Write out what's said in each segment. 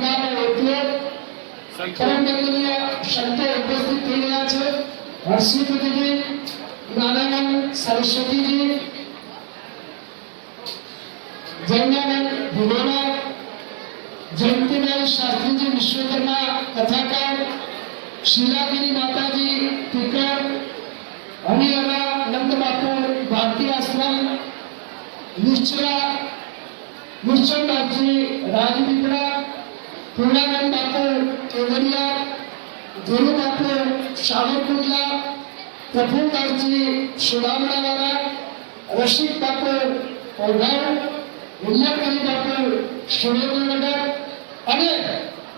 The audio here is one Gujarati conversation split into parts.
વિદાના વૈદ્ય પરમદંડનીય સંતો ઉપસ્થિત થઈ રહ્યા છે. હર્ષિતજી, જ્ઞાનાનંદ સરસ્વતીજી, જૈનાનંદ ભુવાના, જયંતિભાઈ શાસ્ત્રીજી વિશ્વકર્મા કથાકાર, શીલાગીરી માતાજી ટીકર, હરિહરા નંદ બાપુ ભારતી આશ્રમ, નિશ્ચલા મુરચંદાજી રાજપીપળા, પૂર્ણાનંદ બાપુ કેવડિયા, ધીરુ બાપુ સાવરકુંડલા, પ્રફુલદાસજી સુડામણાવાળા, રસિક બાપુ ઓઢાણ, વિલ્લકરી બાપુ સુરેન્દ્રનગર અને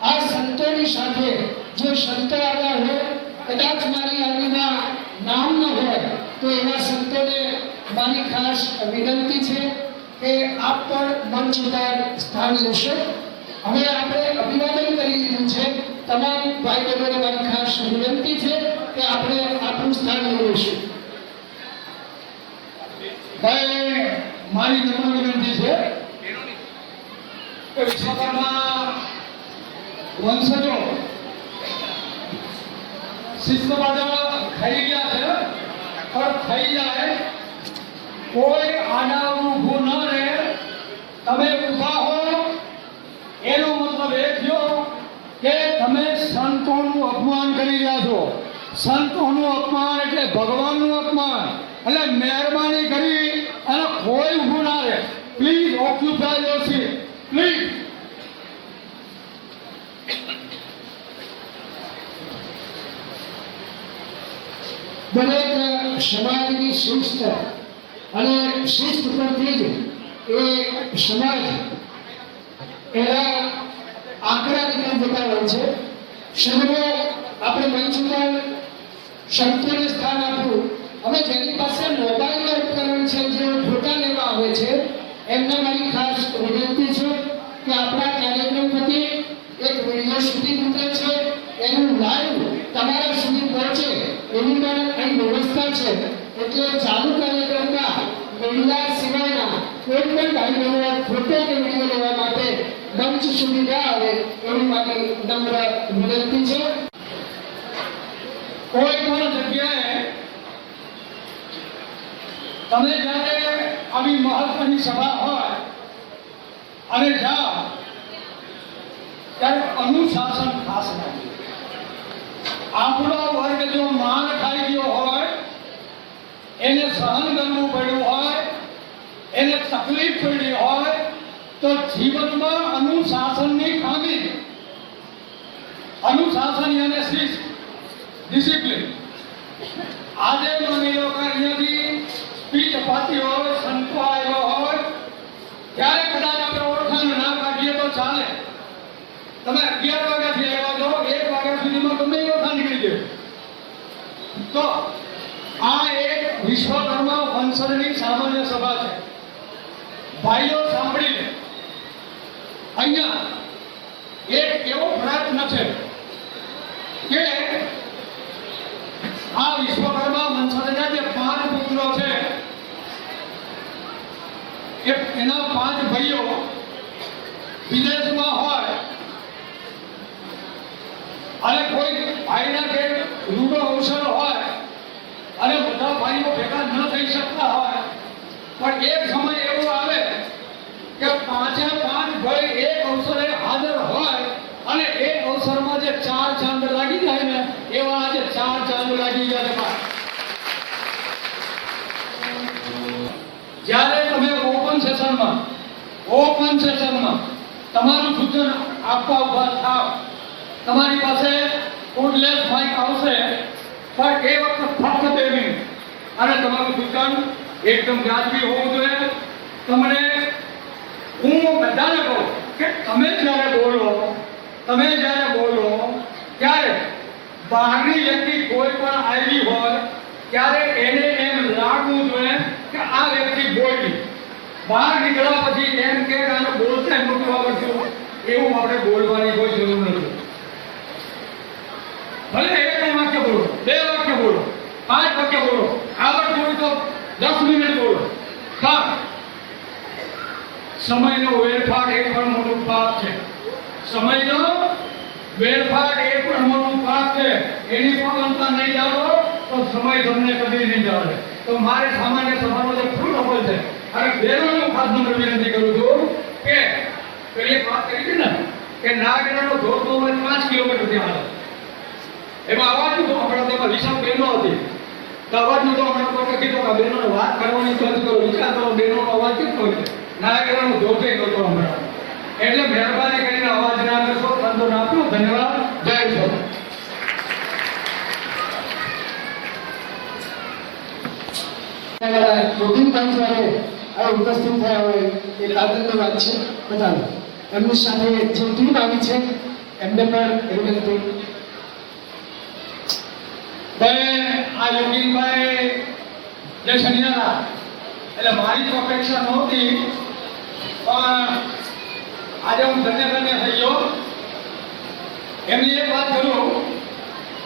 આ સંતોની સાથે જે સંતો આવ્યા હોય, કદાચ મારી યાદીમાં નામ ન હોય તો એવા સંતોને મારી ખાસ વિનંતી છે કે આપ પણ મંચ ઉપર સ્થાન લેશો. હવે આપણે અભિવાદન કરી લીધું છે. તમામ ભાઈ બહેનોને મારી ખાસ વિનંતી છે કે આપણે આપણું સ્થાન લઈશું. ભાઈ, મારી નમ્ર વિનંતી છે કે વિશ્વકર્મા વંશજો શિસ્તબદ્ધ ખાઈ ગયા છે, પણ થઈ જાય કોઈ આડાનું ઊભું ન રહે. તમે ઊભા હો એનો મતલબ એ થયો કે તમે સંતોનું અપમાન કરી રહ્યા છો. સંતોનું અપમાન એટલે ભગવાનનું અપમાન. એટલે મહેરબાની કરી અને કોઈ ઊભું ના રહે. Please occupy your seat, please. દરેક સમાજની શિસ્ત અને શિસ્ત પરથી જ એ સમાજ એના આંકડા નીકળી જતા હોય છે. શહેરો આપણે મંચ ઉપર સંતોને સ્થાન આપવું. હવે જેની પાસે મોબાઈલના ઉપકરણ છે, જે ફોટા લેવા આવે છે, એમને મારી ખાસ વિનંતી છે કે આપણા કાર્યક્રમ પછી એક વિડીયો શૂટિંગ ઉતરે છે, એનું લાઈવ તમારા સુધી પહોંચે એની પણ અહીં વ્યવસ્થા છે. એટલે ચાલુ કાર્યક્રમમાં મીડિયા સિવાયના કોઈ પણ ભાઈ બહેનો ફોટો કે વિડીયો લેવા માટે મંચ સુધી ના આવે એવી મારી નમ્ર વિનંતી છે. કોઈ પણ જગ્યાએ તમે જ્યારે આવી મહત્વની સભા હોય અને જાઓ ત્યારે અનુશાસન ખાસ રાખજો. આપણો વર્ગ જો માર ખાઈ ગયો હોય, એને સહન કરવું પડ્યું હોય, એને તકલીફ પડી હોય, તો જીવનમાં અનુશાસનની ખામી. અનુશાસન યાને શિસ્ત, ડિસિપ્લિન. આજે માની લો કે અહીંયાથી સ્પીચ અપાતી હોય, સંતો આવ્યો હોય, ત્યારે કદાચ આપણે ઓળખાણ ના કાઢીએ તો ચાલે. તમે 11 વાગ્યાથી આવ્યા છો, 1 વાગ્યા સુધીમાં તમે ઓળખાણ નીકળી ગયો. તો આ એક વિશ્વકર્મા વંશની સામાન્ય સભા છે. ભાઈઓ સાંભળી લે. અહીંયા એક એવો પ્રયત્ન છે કે આ વિશ્વકર્મા વંશના જે 5 પુત્રો છે, એના 5 ભાઈઓ વિદેશમાં હોય અને કોઈ ભાઈના કે રૂડો અવસર હોય અને બધા ભાઈઓ ભેગા ન થઈ શકતા હોય, પણ એક સમય એવો આવે કે 5 ભાઈ એક અવસરે હાજર હોય અને એક અવસરમાં જે 4 ચાંદ લાગી જાય ને, એવા આજે 4 ચાંદ લાગી ગયા છે. જ્યારે તમે ઓપન સેશનમાં તમારું સૂચન આપવા ઉભા થાવ, તમારી પાસે કોડલેસ માઇક આવશે, પણ એ વખત ફક્ત 2 મિનિટ અને તમારું સૂચન એકદમ વ્યાજબી હોવું જોઈએ. તમને હું બધાને કહું કે તમે જ્યારે બોલો ત્યારે બહારની વ્યક્તિ કોઈ પણ આવી હોય ત્યારે એને એમ લાગવું જોઈએ કે આ વ્યક્તિ બોલી. બહાર નીકળ્યા પછી એમ કે આને બોલતા નહોતું આવડતું, એવું આપણે બોલવાની કોઈ જરૂર નથી. ભલે 1 વાક્ય બોલો, 2 વાક્ય બોલો, 5 વાક્ય બોલો, આવડતું હોય તો 10 મિનિટ બોલો. સમયનો વેડફાટ એક પણ મોટું પાપ છે. સમયનો વેરફાટ એ પણ મોટું પાપ છે. એની પણ અંતર નહીં જાઓ તો સમય તમને કદી નહીં જાવે. તો મારે સામાન્ય સભાનો જે ફૂલ અમલ છે અને બેરોનું ખાસ નંબર વિનંતી કરું છું કે પેલી એક વાત કરી હતી ને કે નાગરાનો દોડતો હોય 5 કિલોમીટર ત્યાં હાલે. એમાં અવાજનું તો હમણાં તેમાં વિશાળ બહેનો હતી તો અવાજનું તો હમણાં કોઈ કીધું કે બહેનોને વાત કરવાની બંધ કરો, વિચાર કરો બહેનોનો અવાજ કેટલો છે. નાગરાનો દોડતો નહોતો હમણાં. એટલે મહેરબાની કરીને અવાજ ના કરશો, ધંધો ના આપો. ધન્યવાદ. જય હિન્દ. ગોવિંદભાઈ જ્યારે આ ઉપસ્થિત થયા હોય એ આનંદની વાત છે. બધા એમની સાથે જે ટીમ આવી છે એમને પણ વિનંતી. ભાઈ આ યોગીનભાઈ જે શનિયારા એટલે મારી તો અપેક્ષા નહોતી પણ આજે હું ધન્ય થઈ ગયો. એમની એક વાત કરું,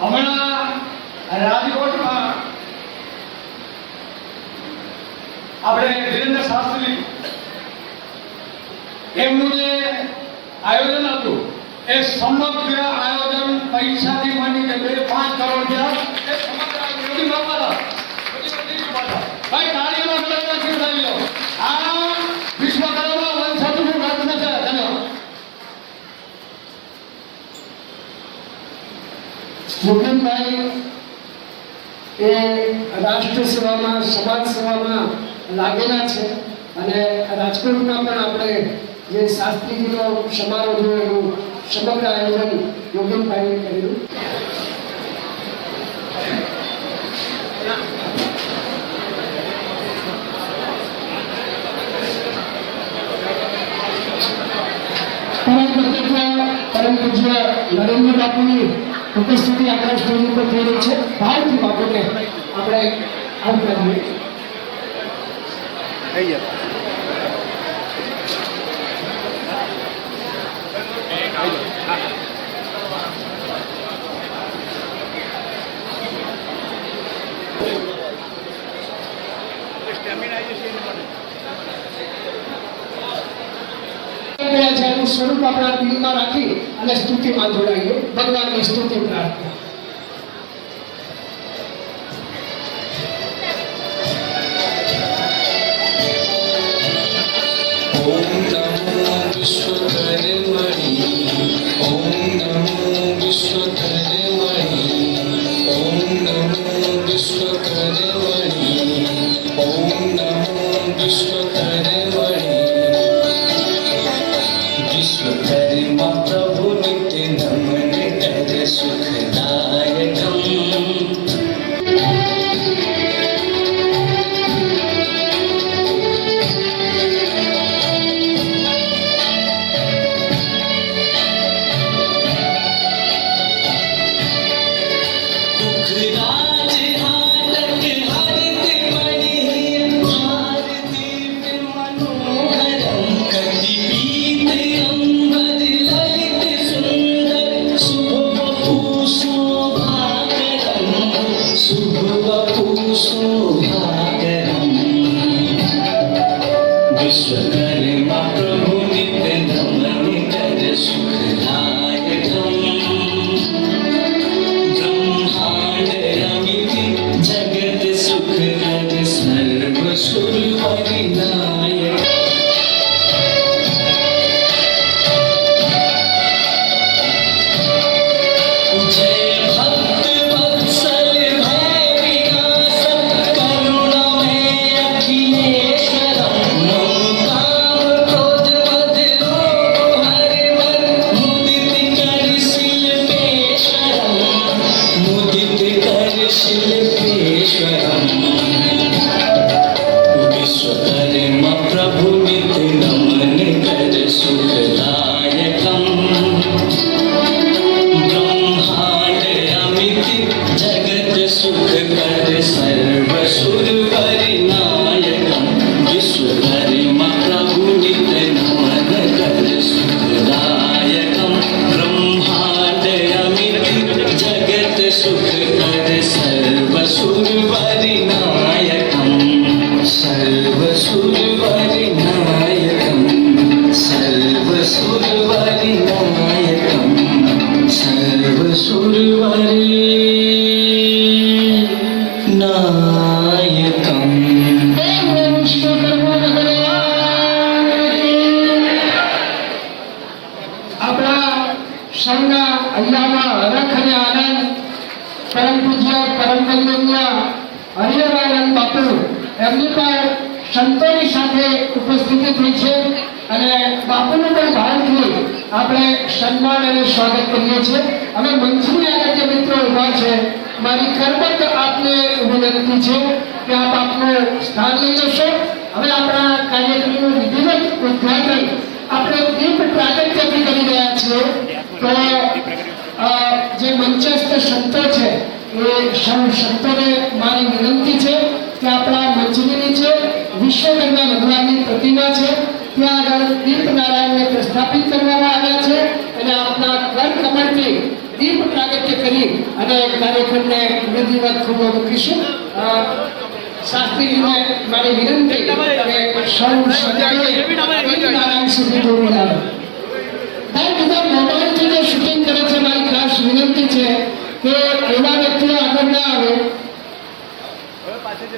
હમણાં રાજકોટમાં આપણે ધીરેન્દ્ર શાસ્ત્રી એમનું જે આયોજન હતું એ સમગ્ર આયોજન પૈસાથી માંડીને 2-5 કરોડ થયા. એ સમગ્ર યોગી બાપા ભાઈ તાળીઓનો ગળામાં શરૂ થઈ ગયો. આ વિશ્વકર્મા વંશજનું રત્ન છે. ધન્યવાદ. ગોવિંદભાઈ એ રાષ્ટ્ર સેવામાં, સમાજ સેવામાં લાગેલા છે અને રાજકોટમાં પણ આપણે જે શાસ્ત્રીજીનો સમારોહ જોયો એનું સમગ્ર આયોજન યોગેનભાઈએ કરેલું. પરમ પૂજ્ય નરેન્દ્ર બાપુની ઉપસ્થિતિ આપણા સ્ટેજ ઉપર થઈ રહી છે. ભાવથી બાપુને આપણે આવકારીએ. એનું સ્વરૂપ આપણા દિલમાં રાખી અને સ્તુતિમાં જોડાઈએ. ભગવાનની સ્તુતિ પ્રાર્થના. ओम नमो विश्वकर्मणि ओम नमो विश्वकर्मणि ओम नमो विश्वकर्मणि ओम नमो विश्वकर्मणि विश्वकर्मा प्रभु नित्य नमन कर सुखदायक સૌના અહીંયામાં હરખ અને આનંદ પરમ પૂજ્ય પરમ વંદનીય હરિહરાનંદ બાપુ એમની પણ સંતોની સાથે ઉપસ્થિતિ થઈ છે અને બાપુનું પણ ભાવથી આપણે સન્માન અને સ્વાગત કરીએ છીએ. અમે મંચની આગળ જે મિત્રો ઉભા છે, મારી કરબત આપને વિનંતી છે કે આપ આપનું સ્થાન લઈ લેશો. હવે આપણા કાર્યક્રમનું વિધિવત ઉદ્ઘાટન આપણે દીપ પ્રાગટ્યથી કરી રહ્યા છીએ. તો જે મંચસ્થ સંતો છે એ સૌ સંતોને મારી વિનંતી છે કે આપણા મંચની નીચે વિશ્વકર્મા ભગવાનની પ્રતિમા છે, ત્યાં આગળ દીપ નારાયણને પ્રસ્થાપિત કરવામાં આવ્યા છે અને આપણા કર કમળથી દીપ પ્રાગટ્ય કરી અને કાર્યક્રમને વિધિવત ખૂબ મૂકીશું. શાસ્ત્રીજીને મારી વિનંતી કે સૌ સંતોએ દીપ નારાયણ સુધી દોરી લાવે. ભાઈ બધા મોબાઈલથી જે શૂટિંગ કરે છે, મારી ખાસ વિનંતી છે કે એવા વ્યક્તિઓ આગળ ના આવે.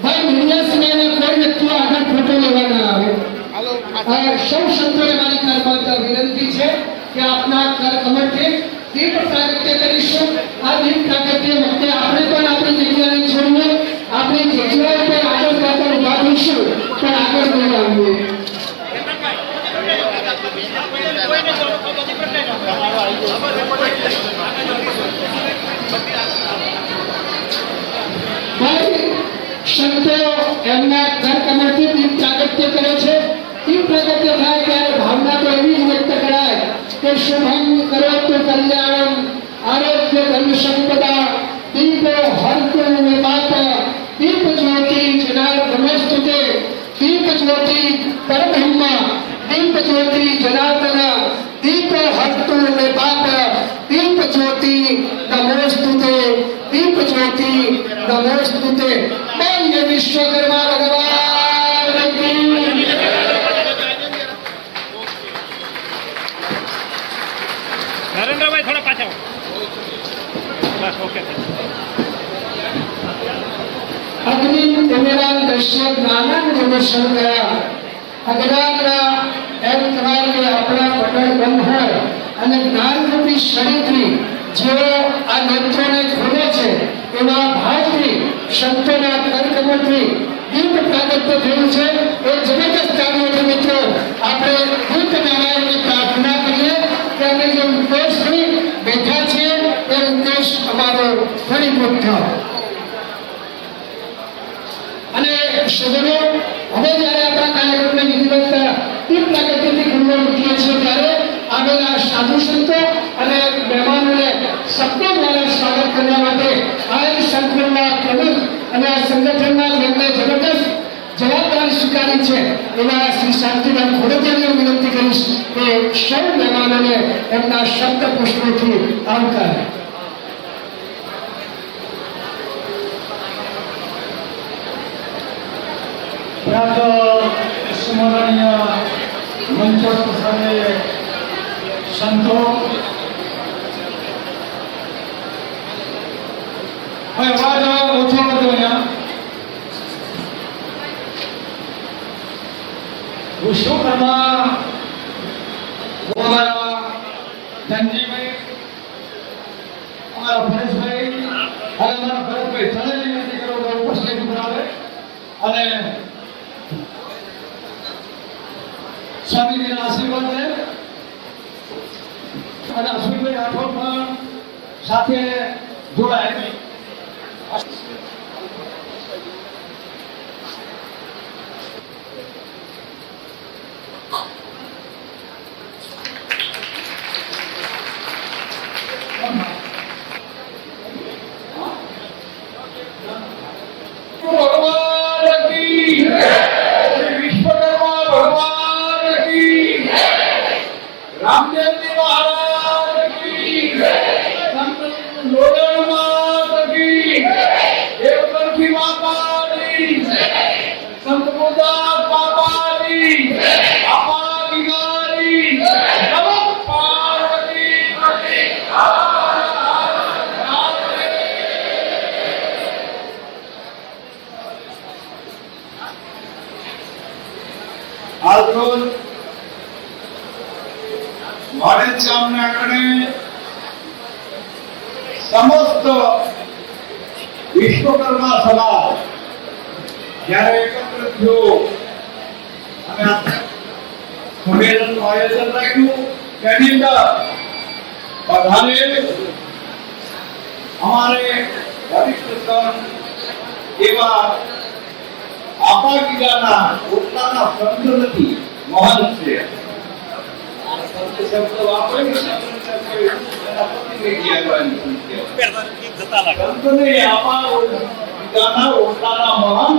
ભાઈ મીડિયા સિવાયના કોઈ વ્યક્તિઓ આગળ ફોટો લેવા ના આવે. સૌ સંતોને મારી કરબત વિનંતી છે કે આપના કર કમળથી દીપ પ્રાગટ્ય કરીશું. આ દીપ પ્રાગટ્ય વખતે આપણે પણ આપણી જગ્યાને છોડીને આપણી જગ્યાએ પર આગળ પાછળ ઉભા થઈશું, પણ આગળ નહીં આવીએ. સંતો એમના કર કમળથી દીપ પ્રાગટ્ય કરે છે. દીપ પ્રાગટ્ય થાય ત્યારે ભાવના તો એવી જ વ્યક્ત કરાય કે શુભમ કરોતુ કલ્યાણમ આરોગ્ય ધન સંપદા દીપો હરતુ નિપાત દીપ જ્યોતિ નમસ્તુતે દીપ જ્યોતિ પરબ્રહ્મ દીપ જ્યોતિ જનાર્દન દીપ હરતુ નિપાત દીપ જ્યોતિ નમસ્તુતે દીપ જ્યોતિ નમસ્તુતે. બોલીએ વિશ્વકર્મા ભગવાન કી. નરેન્દ્રભાઈ થોડા પાછા બસ ઓકે. અગ્નિ ઉમેરા દર્શક નાના દર્શન કર્યા. અજ્ઞાનના એમ કહેવાય કે આપણા પટલ બંધ હોય અને જ્ઞાનરૂપી શરીરથી જેઓ આ નેત્રોને ખોલે છે એવા ભાવથી સંતોના કરકમળથી દીપ પ્રાગટ્ય થયું છે. એ જબરદસ્ત કાર્ય છે મિત્રો. આપણે દીપ નારાયણની પ્રાર્થના કરીએ કે અમે જે ઉદ્દેશથી બેઠા છીએ એ ઉદ્દેશ અમારો ફળીભૂત થાય. અને સજ્જનો, હવે જ્યારે આપણા કાર્યક્રમને વિધિવત દીપ પ્રાગટ્યથી ખુલ્લો મૂકીએ છીએ ત્યારે આવેલા સાધુ સંતો અને મહેમાનોને શબ્દો દ્વારા સ્વાગત કરવા માટે આ સંગઠનના પ્રમુખ અને આ સંગઠનના જેમને જબરદસ્ત જવાબદારી સ્વીકારી છે એવા શ્રી શાંતિલાલ ખોડકિયાને વિનંતી કરીશ કે સૌ મહેમાનોને એમના શબ્દ પુષ્પોથી આવકારે. સ્મરણીય મંચસ્થ સર્વે સંતો, અવાજ ઓછો હતો અહીંયા. વિશ્વકર્મા અમારા ધનજીભાઈ, અમારા પરેશભાઈ અને અમારા ભરતભાઈ ત્રણેય વિનંતી કરો કે ઉપસ્થિત આવે અને સ્વામીજીના આશીર્વાદ લે અને અશ્વિનભાઈ રાઠોડ પણ સાથે જોડાય. ભગવાન કી વિશ્વકર્મા ભગવાન કી રામદેવજી મહારાજ કી સંત લોડણ માત કી દેવગણથી માતાજી સંત મુદાસ બાબાજી આપા ગિગારી નમઃ પાર્વતી પતિ. આજરોજ વાડેજ જામનગરને સમસ્ત વિશ્વકર્મા સમાજ જ્યારે એકત્ર થયો અને આ સંમેલનનું આયોજન રાખ્યું તેની અંદર બધાને અમારે વરિષ્ઠ એવા આપા ગીગાના પોતાના શબ્દ નથી મહાન છે શબ્દ વાપરે સંતને આપા ગીગાના પોતાના મહાન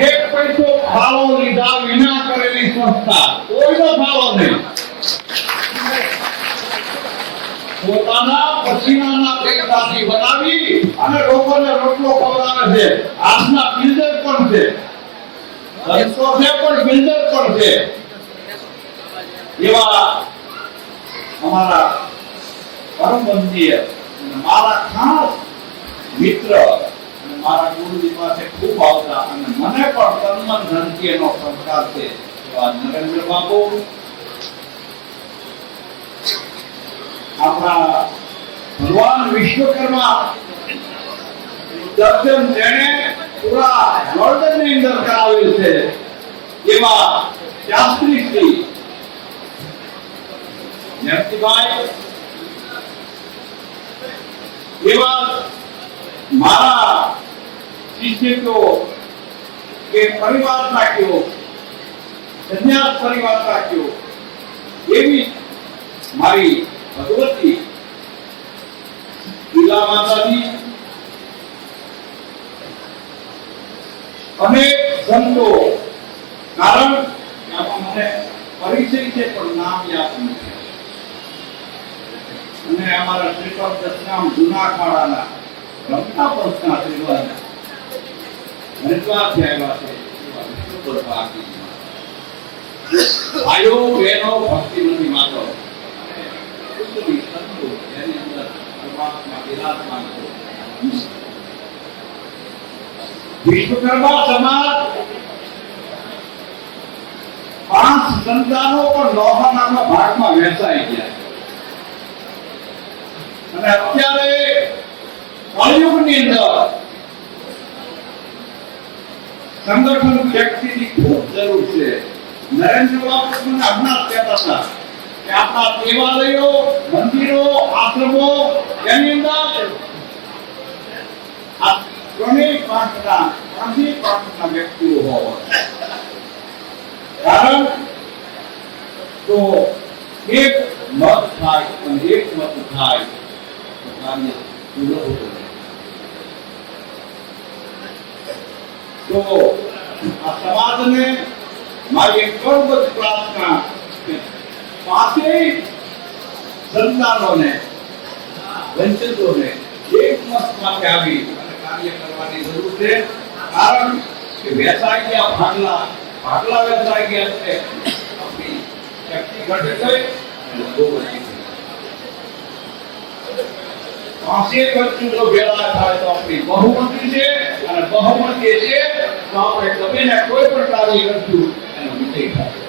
એક પૈસો ફાળો લીધા વિના કરેલી સંસ્થા કોઈનો ફાળો નહીં પોતાના પસીનાના પૈસાથી બનાવી અને લોકોને રોટલો ખવડાવે છે આજના બિલ્ડર પણ છે સંતો છે પણ બિલ્ડર પણ છે એવા અમારા પરમબંધીય મારા ખાસ મિત્ર મારા ગુરુજી પાસે ખૂબ આવતા અને મને પણ તનમન ધનથી એનો સંસ્કાર છે એવા નરેન્દ્ર બાબુ આપણા ભગવાન વિશ્વકર્મા દર્શન જેણે પૂરા વર્લ્ડની અંદર કરાવ્યું છે એવા શાસ્ત્રી શ્રી નરસિંહભાઈ એવા મારા શિષ્યો કે પરિવાર રાખ્યો સંન્યાસ પરિવાર રાખ્યો એવી મારી ભગવતી लीला माताजी अनेक संतो कारण મને પરિચય છે પણ નામ યાદ નથી અને અમારા શ્રીપદ દસનામ જૂના ખાડાના રમતા પંથના શ્રીવાદ હરિદ્વારથી આવ્યા છે વિષ્ણુપુર બાકી આયો બહેનો ભક્તિમતી માતો ઉત્તરી સંતો એની અંદર પરમાત્મા વિરાજમાન છે વિશ્વકર્મા સમાજ 5 સંતાનો પણ લોહાના ભાગમાં વહેંચાઈ ગયા અને અત્યારે કળિયુગની અંદર સંગઠન વ્યક્તિની ખૂબ જરૂર છે નરેન્દ્ર બાબુ મને હમણાં કહેતા હતા કે આપણા દેવાલયો મંદિરો આશ્રમો એની અંદર આ ત્રણેય પાંચના વ્યક્તિઓ હોવા કારણ તો એક મત થાય અને એક મત થાય તો કાર્ય પૂરું હોતું તો આ સમાજને મારી એક કરબદ્ધ પ્રાર્થના કે પાંચેય સંતાનોને વંચિતોને એક મત માટે આવી અને કાર્ય કરવાની જરૂર છે કારણ કે વેચાઈ ગયા ભાગલા વેચાઈ ગયા છે આપણી શક્તિ ઘટે છે અને ગોવતી પાંચેય વસ્તુઓ ભેળા થાય તો આપણી બહુમતી છે અને બહુમતી છે તો આપણે ગમે કોઈ પણ કાર્ય કરશું એનો વિજય થાય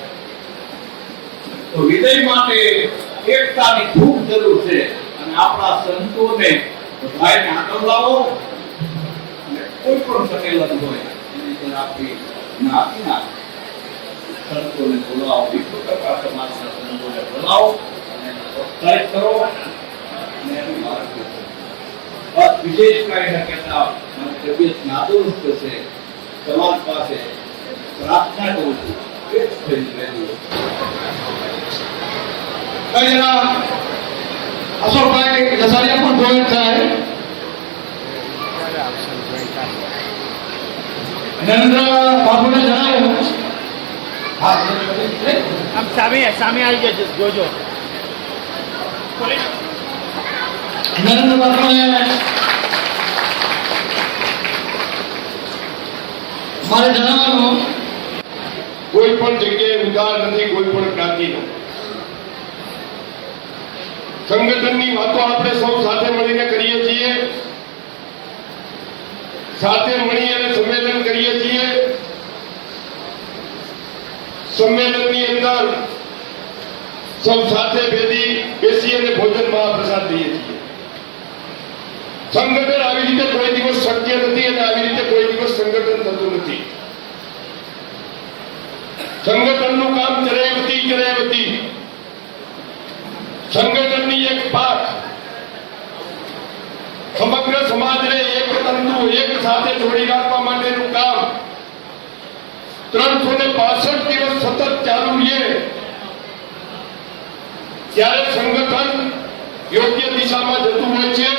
તો વિજય માટે એકતાની ખૂબ જરૂર છે અને આપણા સંતોને બધાને આગળ લાવો અને કોઈ પણ સંમેલન હોય એની અંદર આપણી જ્ઞાતિના સંતોને બોલાવો વિશ્વકર્મા સમાજના સંતોને બોલાવો અને પ્રોત્સાહિત કરો અને એનું માર્ગ બસ વિશેષ કાંઈ ન કહેતા મારી તબિયત નાદુરસ્ત છે સમાજ પાસે પ્રાર્થના કરું છું એક થઈ રહેલું જરા અશોકભાઈ લસાડિયા પણ જોઈન થાય નરેન્દ્ર બાબુને જણાવ્યું આમ સામે આવી જજો જોજો નરેન્દ્ર બાબુને મારે જણાવવાનું કોઈ પણ જગ્યાએ ઉધાર નથી કોઈ પણ જ્ઞાતિનો સંગઠનની વાતો આપણે સૌ સાથે મળીને કરીએ છીએ સાથે મળી અને સંમેલન કરીએ છીએ સંમેલનની અંદર સૌ સાથે બેસી અને ભોજન મહાપ્રસાદ લઈએ છીએ શક્ય નથી અને આવી રીતે કોઈ દિવસ સંગઠન થતું નથી. સંગઠનનું કામ ચરૈવતી સંગઠનની એક પાક સમગ્ર સમાજને એક તંતુ એક સાથે જોડી રાખવા માટેનું કામ 365 દિવસ સતત ચાલુ રહે ત્યારે સંગઠન યોગ્ય દિશામાં જતું હોય છે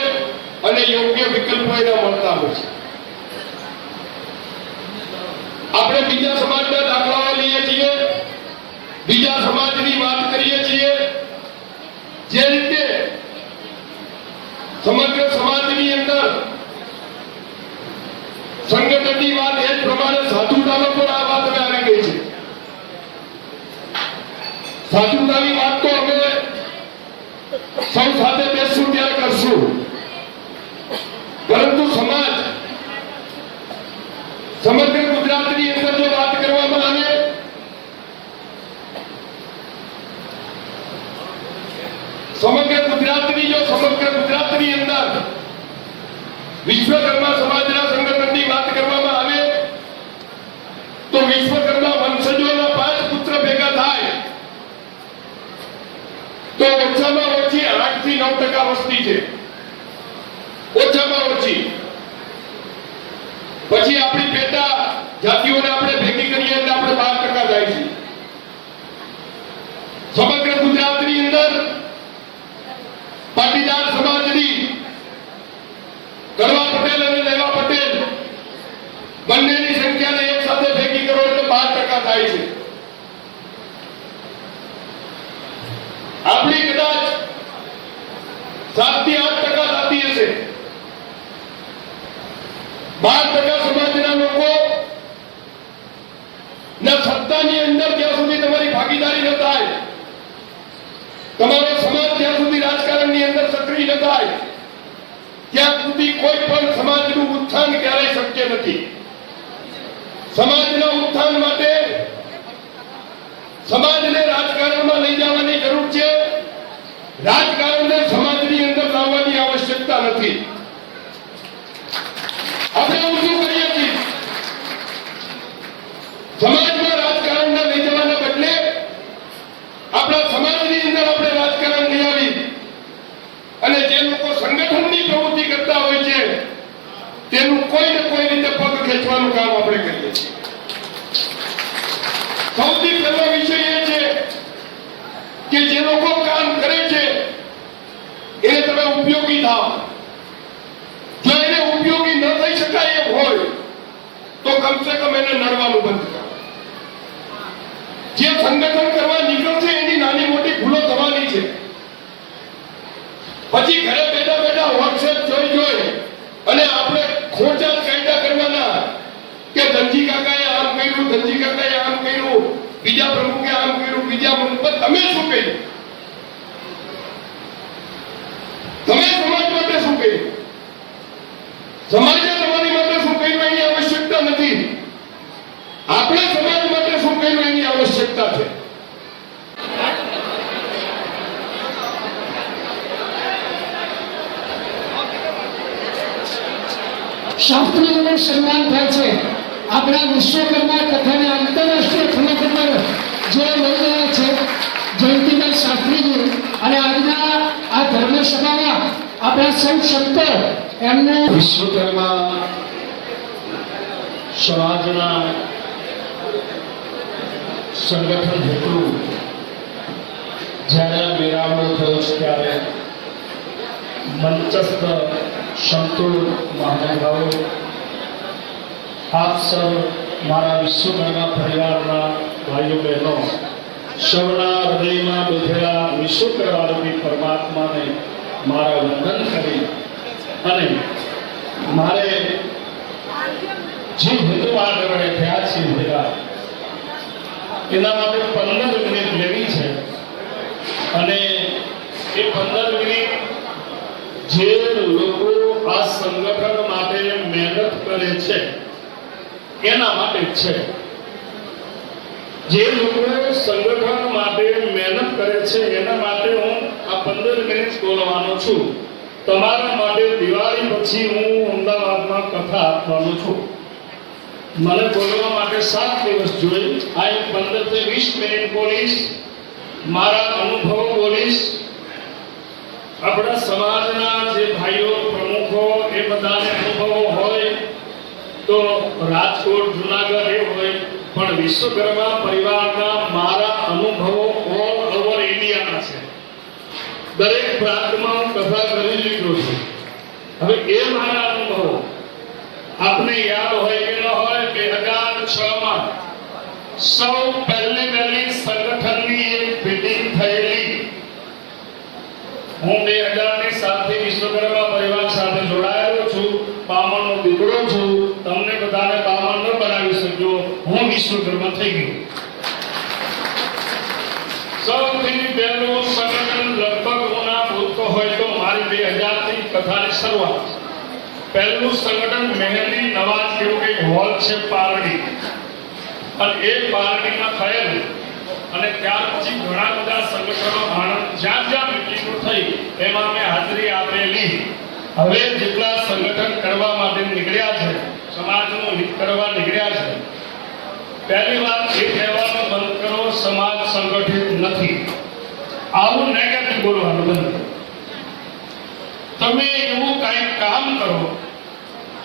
અને યોગ્ય વિકલ્પો એને મળતા હોય છે. આપણે બીજા સમાજના દાખલાઓ લઈએ છીએ, બીજા સમાજની વાત કરીએ છીએ. જે રીતે સમગ્ર સમાજની અંદર સંગઠનની વાત એ જ પ્રમાણે સાધુતાનો પણ આ વાત હવે આવી ગઈ છે. સાધુતાની વાત તો અમે સૌ સાથે બેસશું ત્યારે કરશું, પરંતુ સમાજ સમગ્ર ગુજરાતની અંદર જો વાત કરવામાં આવે સમગ્ર ગુજરાતની અંદર વિશ્વકર્મા સમાજના સંગઠનની વાત કરવામાં આવે તો વિશ્વકર્મા વંશજોના 5 પુત્ર ભેગા થાય તો ઓછામાં ઓછી 8 થી 9% વસ્તી છે. ઓછામાં ઓછી. પછી આપણી પેટા જાતિઓને આપણે ભેગી કરીએ એટલે આપણે 12% જાય છે. સમગ્ર ગુજરાતની અંદર પાટીદાર સમાજની ગરવા પટેલ અને લેવા પટેલ બંનેની સંખ્યાને એક સાથે ભેગી કરો એટલે 12% થાય છે. આપણી કદાચ 7 થી 8% થતી હશે. 12% સમાજના લોકો ના સત્તાની અંદર જ્યાં સુધી તમારી ભાગીદારી ન થાય, તમારો સમાજ જ્યાં સુધી રાજકારણની અંદર સક્રિય ન થાય ત્યાં સુધી કોઈ પણ સમાજનું ઉત્થાન ક્યારેય શક્ય નથી. સમાજના ઉત્થાન માટે સમાજને રાજકારણમાં લઈ જવાની જરૂર છે. રાજકારણને સમાજની અંદર લાવવાની આવશ્યકતા નથી. આપણે એવું શું કરીએ છીએ? સમાજમાં રાજકારણને લઈ જવાના બદલે આપણા સમાજની અંદર આપણે રાજકારણ લઈ આવી અને જે લોકો સંગઠનની પ્રવૃત્તિ કરતા હોય છે તેનું કોઈ ને કોઈ રીતે પગ ખેંચવાનું કામ આપણે કરીએ છીએ. સૌથી પહેલો વિષય એ છે કે જે લોકો કામ કરે છે એને તમે ઉપયોગી થાવ. જો એને ઉપયોગી ન થઈ શકાય એમ હોય તો કમસે કમ એને નડવાનું બંધ કરો. જે સંગઠન કરવા નીકળશે એની નાની મોટી ભૂલો થવાની છે. પછી ઘરે બેઠા બેઠા વોટ્સએપ જોઈ અને આપણે ખોટા કાયદા કરવાના કે ધનજી કાકાએ આમ કર્યું, ધનજી કાકાએ આમ કર્યું, બીજા પ્રમુખે આમ કર્યું, બીજા પ્રમુખ. તમે શું કર્યું? તમે સમાજ માટે શું કર્યું? સમાજે તમારી માટે શું કર્યું એની આવશ્યકતા નથી. આપણે સમાજ માટે શું કર્યું એની આવશ્યકતા છે. શાસ્ત્રીઓનું સન્માન થાય છે. આપણા વિશ્વકર્મા તથાને આંતરરાષ્ટ્રીય ખંડખબર જે લઈ રહ્યા છે જયંતિભાઈ શાસ્ત્રીજી અને આજના આ ધર્મસભામાં આપણા સૌ સંતો એમને વિશ્વકર્મા સમાજના સંગઠન હેતુ જ્યારે મેળાવડો થયો છે ત્યારે મંચસ્થ સંતો મહાનુભાવો, આપ સૌ મારા વિશ્વકર્મા પરિવારના ભાઈઓ બહેનો સૌના હૃદયમાં બેઠેલા વિશ્વકર્મા રૂપી પરમાત્માને મારા વંદન કરી અને મારે જે હેતુ માટે વડે થયા છે ભેગા એના માટે 15 મિનિટ લેવી છે અને એ 15 મિનિટ જે લોકો આ સંગઠન માટે મહેનત કરે છે એના માટે જ છે. જે લોકો સંગઠન માટે મહેનત કરે છે એના માટે હું આ 15 મિનિટ બોલવાનો છું. તમારા માટે દિવાળી પછી હું અમદાવાદમાં કથા આપવાનો છું. મને બોલવા માટે 7 દિવસ જોઈએ. આ 15 થી 20 મિનિટ બોલીશ, મારા અનુભવો બોલીશ. આપણા સમાજના જે ભાઈઓ પ્રમુખો એ બધાને અનુભવો હોય તો રાજકોટ, જુનાગઢ એ હોય, પણ વિશ્વકર્મા પરિવારના મારા અનુભવો ઓલ ઓવર ઇન્ડિયાના છે. દરેક પ્રાંતમાં હું કથા કરી લીધો છું. હવે એ મારા અનુભવો આપને યાદ હોય કે ન હોય, 2006માં સૌ પહેલી સંગઠનની એક મીટિંગ થયેલી. હું 2007 થી વિશ્વકર્મા પરિવાર સાથે જોડાયેલો છું. બામણનો દીકરો છું. તમને બધાને બામણ ન બનાવી શક્યો, હું વિશ્વકર્મા થઈ ગયો. સૌથી પહેલું સંગઠન લગભગ હું ના ભૂલતો હોય તો મારી 2000 થી કથાની શરૂઆત. પહેલું સંગઠન મહેંદી નવાજ કેવું એક હોલ છે પારડી, અને એ પારડીમાં થયેલું. અને ત્યાર પછી ઘણા બધા સંગઠનો જ્યાં જ્યાં મિટિંગો થઈ એમાં મેં હાજરી આપેલી. હવે જેટલા સંગઠન કરવા માટે નીકળ્યા છે, સમાજનું હિત કરવા નીકળ્યા છે, પહેલી વાત એ કહેવાનું બંધ કરો, સમાજ સંગઠિત નથી. આવું નેગેટિવ બોલવાનું બંધ કરો. તમે એવું કંઈક કામ કરો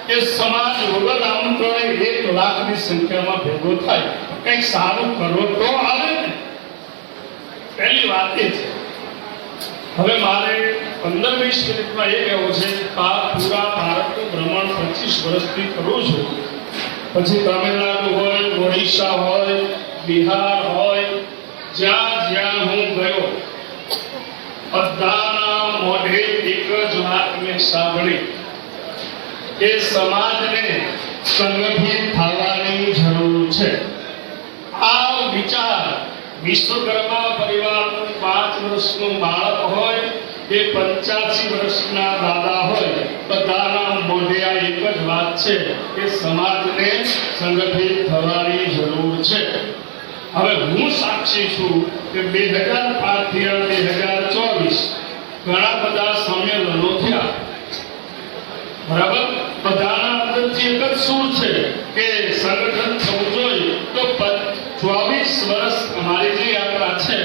કે સમાજ વગર આમંત્રણે 1 લાખની સંખ્યામાં ભેગો થાય, કંઈક સારું કરો તો આવે ને. પહેલી વાત એ છે. હવે મારે 15-20 મિનિટમાં એ કહેવું છે કે પૂરા ભારતનું ભ્રમણ 25 વર્ષથી કરું છું. પછી તમિલનાડુ હોય, ઓડિશા હોય, બિહાર હોય, જ્યાં જ્યાં હું ગયો બધાના મોઢે એક જ વાત મેં સાંભળી કે સમાજને સંગઠિત થવાની જરૂર છે. આ વિચાર વિશ્વકર્મા પરિવારનું 5 વર્ષનું બાળક હોય કે 85 વર્ષના દાદા હોય, બધાના મોઢે આ એક જ વાત છે કે સમાજને સંગઠિત થવાની જરૂર છે. હવે હું સાક્ષી છું કે 2005 થી 2024 ઘણા બધા સંમેલનો થયા. બરાબર, બધાના અંદરથી એક જ સુર છે કે સંગઠન થવું જોઈએ. તો 24 વર્ષ અમારી જે યાત્રા છે,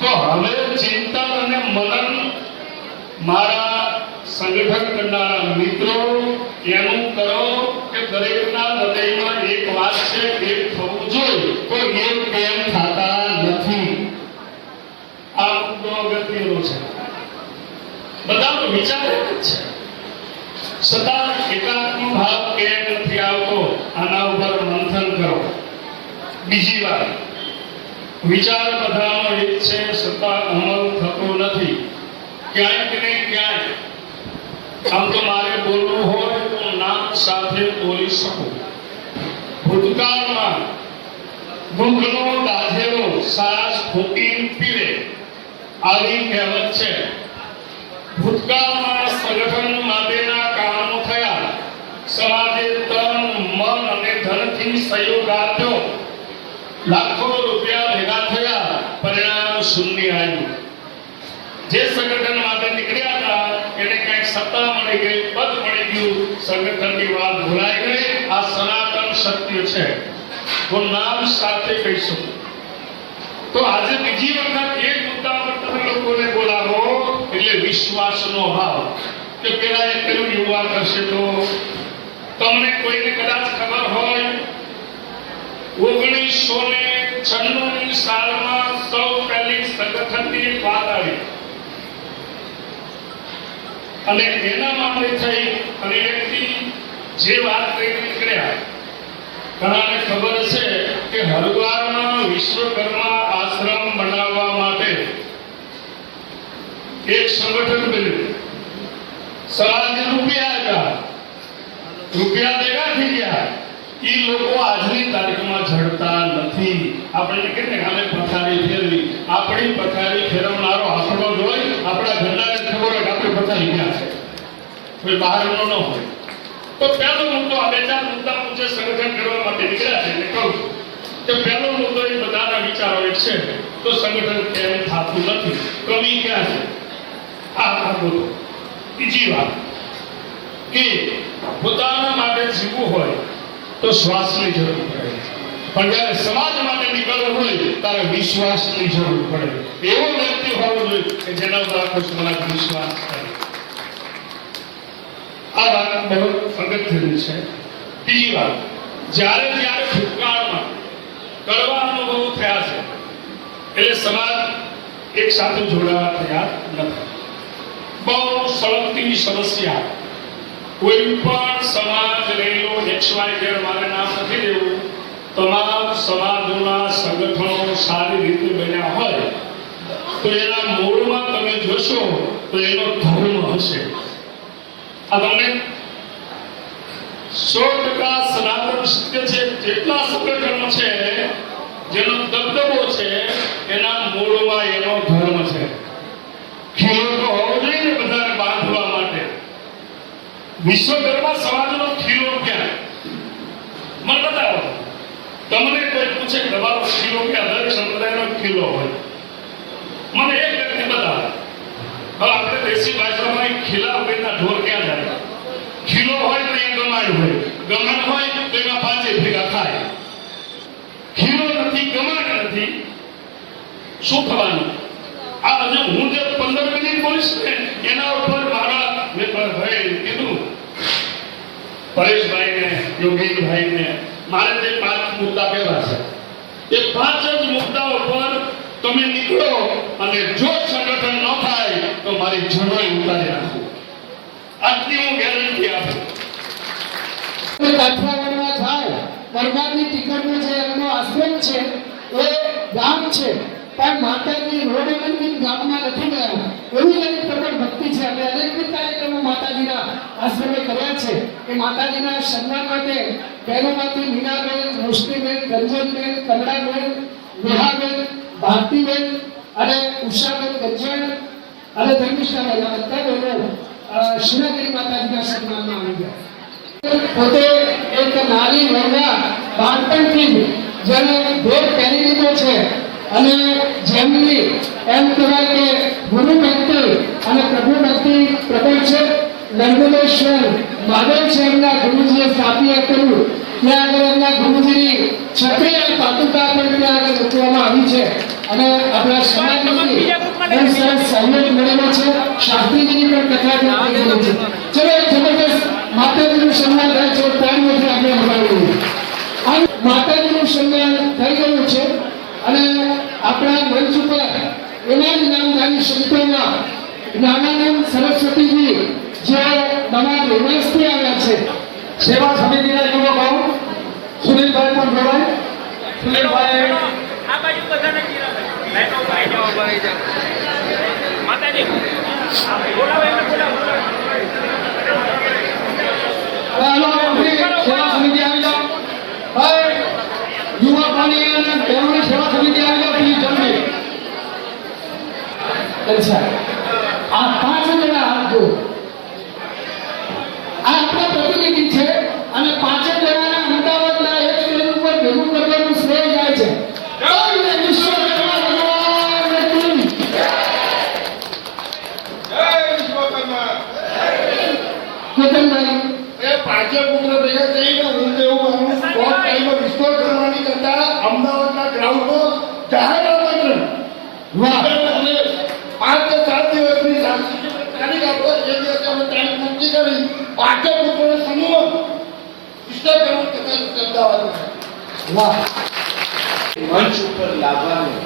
તો હવે ચિંતન અને મનન મારા સંગઠન કરનારા મિત્રો એનું કરો કે દરેકના હૃદયમાં એક વાત છે, એક થવું જોઈએ. તો એ કેમ થતા નથી? આ મુદ્દો અગત્યનો છે. બધાનો વિચાર એક જ છે, છતાં એકાત્મ ભાવ કેમ નથી આવતો? આના ઉપર મંથન કરો. બીજી વાત, વિચાર બધાનો એક છે, છતાં અમલ થતો નથી. ક્યાંક ને ક્યાંક આમ તો મારે બોલવું હોય તો નામ સાથે બોલી શકું. ભૂતકાળમાં દુઃખનો દાઝેલો સાસ ફૂંકી પીવે, આવી કહેવત છે. ભૂતકાળમાં સંગઠન માટેના કામો થયા, સમાજે તન, મન અને ધનથી સહયોગ આપ્યો, લાખો રૂપિયા ભેગા થયા, પરિણામ શૂન્ય આવ્યું. જે સંગઠન માટે નીકળ્યા હતા એને કઈક સત્તા મળી ગઈ, પદ મળી ગયું, સંગઠનની વાત ભૂલાઈ ગઈ. આ સનાતન સત્ય છે, હું નામ સાથે કહી શકું. તો આજે બીજી વખત એક મુદ્દા પર તમે લોકોને બોલાવો એટલે વિશ્વાસનો અભાવ કે પેલા એક પેલું યુવા કરશે. તો તમને કોઈને કદાચ ખબર હોય 1996ની સાલમાં સૌ પહેલી સંગઠનની વાત આવી અને એના માટે થઈ અને વ્યક્તિ જે વાત કરીને નીકળ્યા. ઘણાને ખબર છે કે હરિદ્વારમાં વિશ્વકર્મા આશ્રમ બનાવવા માટે એક સંગઠન બન્યું. સમાજે રૂપિયા ભેગા થઈ ગયા. એ લોકો આજની તારીખમાં જડતા નથી. આપણે કેટલે કાલે પથારી ફેરવી, આપણી પથારી ફેરવનારો આપણો જોઈ આપણા ઘરનાને ખબર હોય કે આપણે પથારી ક્યાં છે, કોઈ બહારનો ન હોય. તો પહેલો મુદ્દો, આ 2-4 મુદ્દા જે સંગઠન કરવા માટે નીકળ્યા છે એટલે કહું છું કે પહેલો મુદ્દો એ બધાના વિચારો એક છે, તો સંગઠન કેમ થતું નથી, કમી ક્યાં છે? આ મુદ્દો. બીજી વાત કે પોતાના માટે જીવવું હોય તો શ્વાસની જરૂર પડે, પણ જ્યારે સમાજ માટે નીકળવું હોય ત્યારે વિશ્વાસની જરૂર પડે. એવો વ્યક્તિ હોવો જોઈએ કે જેના ઉપર આખો સમાજ વિશ્વાસ કરે. આ વાત બહુ અગત્યની છે. બીજી વાત, જ્યારે ભૂતકાળમાં કડવા અનુભવો થયા છે એટલે સમાજ એક સાથે જોડાવા તૈયાર નથી. બહુ સળગતી સમસ્યા, કોઈ પણ સમાજ લઈ લો, XYZ મારે નામ નથી દેવું, તમામ સમાજોના સંગઠનો સારી રીતે બન્યા હોય તો એના મૂળમાં તમે જોશો તો એનો ધર્મ હશે. આ તમને 100% સનાતન સત્ય છે. જેટલા સંગઠનો છે જેનો દબદબો છે એના મૂળમાં એનો ધર્મ છે. ખીલો તો હોવો જોઈએ ને બધાને બાંધવા માટે. વિશ્વકર્મા સમાજનો ખીલો ક્યાં? મને બતાવો. તમને કોઈ પૂછે કે તમારો ખીલો ક્યાં? દરેક સંપ્રદાયનો ખીલો હોય. મને એક વ્યક્તિ બતાવે. હવે આપણે દેશી ભાષામાં ખીલા વગરના ઢોર ક્યાં જાય? ખીલો હોય તો અહીંયા ગમાણ હોય, ગમાણ હોય તો એમાં પાંચે ભેગા થાય. ખીલો નથી, ગમાણ નથી, શું થવાનું? આ હજુ હું જે 15 મિનિટ બોલીશ ને એના ઉપર મારા મેં ભાઈ કીધું પરેશભાઈને, યોગીભાઈને, મારે જે 5 મુદ્દા કહેવા છે એ 5 જ મુદ્દાઓ પર તમે નીકળો અને જો સંગઠન ન થાય તો મારી જનોઈ ઉતારી નાખું. આટલી હું ગેરંટી આપું. કાઠિયાવાડમાં થાય પરમારની ટીકરનો જે એમનો આશ્રમ છે એ ગામ છે, પણ માતાજી રોડ એમની ગામમાં નથી ગયા. એવી એની પ્રબળ ભક્તિ છે. અમે અનેક કાર્યક્રમો માતાજીના આશ્રમે કર્યા છે. એ માતાજીના સન્માન માટે બહેનોમાંથી મીનાબેન, રોશનીબેન, રંજનબેન, કમળાબેન, નેહાબેન, ભારતીબેન અને ઉષાબેન ગજ્જર અને ધર્મિષ્ઠાબેન આ બધા બહેનો શિવગીરી માતાજીના સન્માનમાં આવી ગયા. પોતે એક નાની વહુના બાળપણથી જેને ભેદ પહેરી લીધો છે અને જેમની એમ કહેવાય કે ગુરુ ભક્તિ અને પ્રભુ ભક્તિ પ્રબળ છે. નર્મદેશ્વર મહાદેવ છે એમના ગુરુજીએ સ્થાપી આપેલું. ત્યાં આગળ એમના ગુરુજીની છત્રી અને પાતુકા પણ ત્યાં આગળ મૂકવામાં આવી છે અને આપણા સમાજમાંથી બહુ સરસ સહયોગ મળેલો છે. શાસ્ત્રીજીની પણ કથા ત્યાં થઈ ગઈ છે. ચલો એક જબરદસ્ત માતાજીનું સન્માન થાય છે. ત્યારમાંથી આપણે મળાવ્યું. આ માતાજીનું સન્માન થઈ ગયું છે અને આપણા મંચ ઉપર એવા જ નામધારી સંતોમાં જ્ઞાનાનંદ સરસ્વતીજી જે નવા નિવાસથી આવ્યા છે. સેવા સમિતિના યુવકો સુનિલભાઈ પણ જોડાય. સુનિલભાઈ આ બાજુ બધાને બેઠો ભાઈ જાઓ માતાજી બોલાવો એમને બોલાવો. હાલો સેવા સમિતિ આવી જાઓ. ભાઈ યુવકોની અને બહેનોની સેવા સમિતિ આવી જાઓ પ્લીઝ જલ્દી. અચ્છા, આ 5 જણા હાથ જો. આ આપણા પ્રતિનિધિ છે અને 5 જણાના અમદાવાદના એક સ્ટેજ ઉપર ભેગું કરવાનું શ્રેય જાય છે. બોલે વિશ્વકર્મા ભગવાન કી જય. કેતનભાઈ એ પાંચે પુત્ર ભેગા થઈને હું તેવું માનું સ્પોટ ટાઈમમાં વિશ્વકર્માની કરતા અમદાવાદના ગ્રાઉન્ડમાં જાહેર આમંત્રણ. વાહ, અને 5 કે 7 દિવસની સાંસ્કૃતિક કાર્યક્રમ હોય. એ દિવસે અમે તારીખ નક્કી કરી પાંચે પુત્રોના સમૂહ વિશ્વકર્મા કથા અમદાવાદમાં. વાહ. મંચ ઉપર લાવવાનું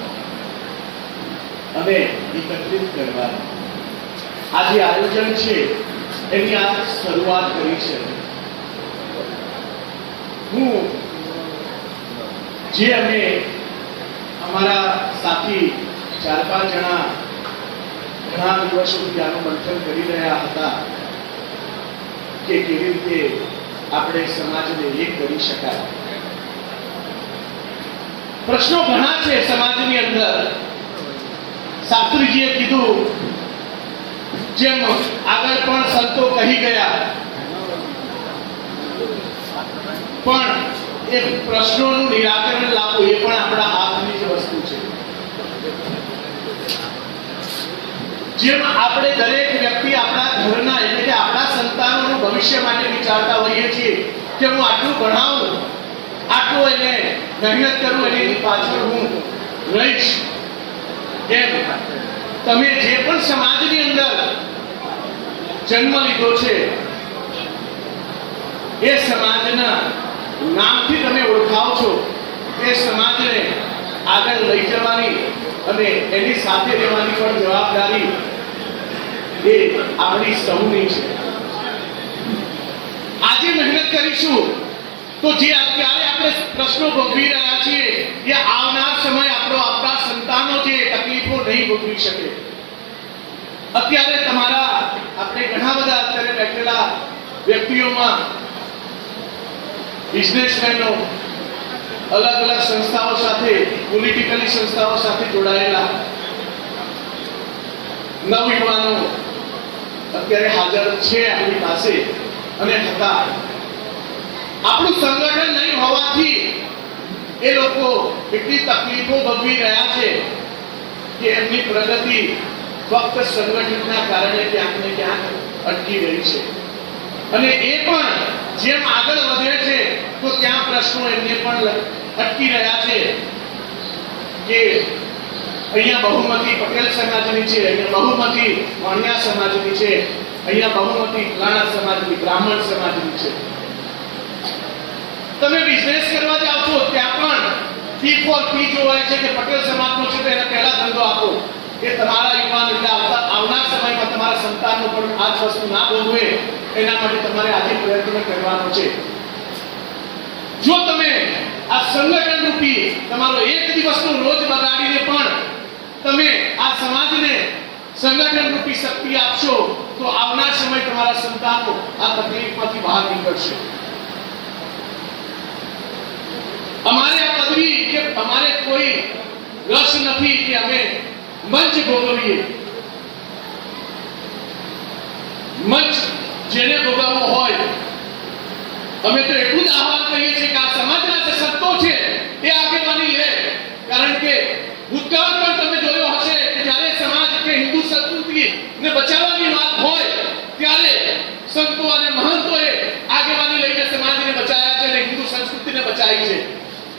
અને એકત્રિત કરવાનું આ જે આયોજન છે એની આ શરૂઆત કરી છે. હું જે અમે અમારા સાથી 4-5 જણા ઘણા દિવસોથી આનું મંથન કરી રહ્યા હતા કે કેવી રીતે આપણે સમાજને એક કરી શકાય. પ્રશ્નો ઘણા છે સમાજની અંદર. શાસ્ત્રીજીએ કીધું જેમ આગળ પણ સંતો કહી ગયા, પણ એ પ્રશ્નોનું નિરાકરણ લાવવું એ પણ આપણા હાથની જ વસ્તુ છે. જેમ આપણે દરેક વ્યક્તિ આપણા ઘરના ભવિષ્ય માટે વિચારતા હોઈએ છીએ કે હું આટલું ભણાવું, આટલું એને મહેનત કરું અને એની પાછળ હું રહીશ. એમ તમે જે પણ સમાજની અંદર જન્મ લીધો છે એ સમાજના નામથી તમે ઓળખાવ છો. એ સમાજને આગળ લઈ જવાની અને એની સાથે રહેવાની પણ જવાબદારી એ આપણી સૌની છે. આજે મહેનત કરીશું તો જે અત્યારે આપણે પ્રશ્નો ભોગવી રહ્યા છીએ એ આવનાર સમય આપણા સંતાનો જે તકલીફો નહીં ભોગવી શકે. અત્યારે તમારા આપણે ઘણા બધા અત્યારે બેઠેલા વ્યક્તિઓમાં બિઝનેસમેનો, અલગ અલગ સંસ્થાઓ સાથે, પોલિટિકલી સંસ્થાઓ સાથે જોડાયેલા નવયુવાનો અત્યારે હાજર છે આપણી પાસે. અને છતાં આપણું સંગઠન નહીં હોવાથી એ લોકો એટલી તકલીફો ભોગવી રહ્યા છે કે એમની પ્રગતિ ફક્ત સંગઠનના કારણે ક્યાંક ને ક્યાંક અટકી રહી છે. અને એ પણ જેમ આગળ વધે છે તો ત્યાં પ્રશ્નો એમને પણ અટકી રહ્યા છે કે અહીંયા બહુમતી પટેલ સમાજની છે, અહીંયા બહુમતી વાણિયા સમાજની છે, અહીંયા બહુમતી ફલાણા સમાજની, બ્રાહ્મણ સમાજની છે. તમે બિઝનેસ કરવા જાઓ છો ત્યાં પણ ફી ફોર ફી જોવાય છે કે પટેલ સમાજનો છે તો એને પહેલા ધંધો આપો. એ તમારા યુવાન એટલે આવનાર સમયમાં તમારા સંતાનો પણ આ જ વસ્તુ ના ભોગવે એના માટે તમારે આજે પ્રયત્ન કરવાનો છે. જો તમે આ સંગઠન રૂપી તમારો એક દિવસનો રોજ બગાડીને પણ તમે આ સમાજને સંગઠન રૂપી શક્તિ આપશો તો આવનાર સમય તમારા સંતાનો આ તકલીફમાંથી બહાર નીકળશે. અમારે આ પદવી કે અમારે કોઈ રસ નથી કે અમે મંચ ભોગવીએ. મંચ જેને ભોગવવો હોય અમે તો એટલું જ આહ્વાન કરીએ છીએ કે આ સમાજના જે સંતો છે એ આગેવાની લે. કારણ કે ભૂતકાળ પણ તમે જોયો હશે કે જ્યારે સમાજ કે હિન્દુ સંસ્કૃતિને બચાવવાની વાત હોય ત્યારે સંતો અને મહંતોએ આગેવાની લઈને સમાજને બચાવ્યા છે અને હિન્દુ સંસ્કૃતિને બચાવી છે.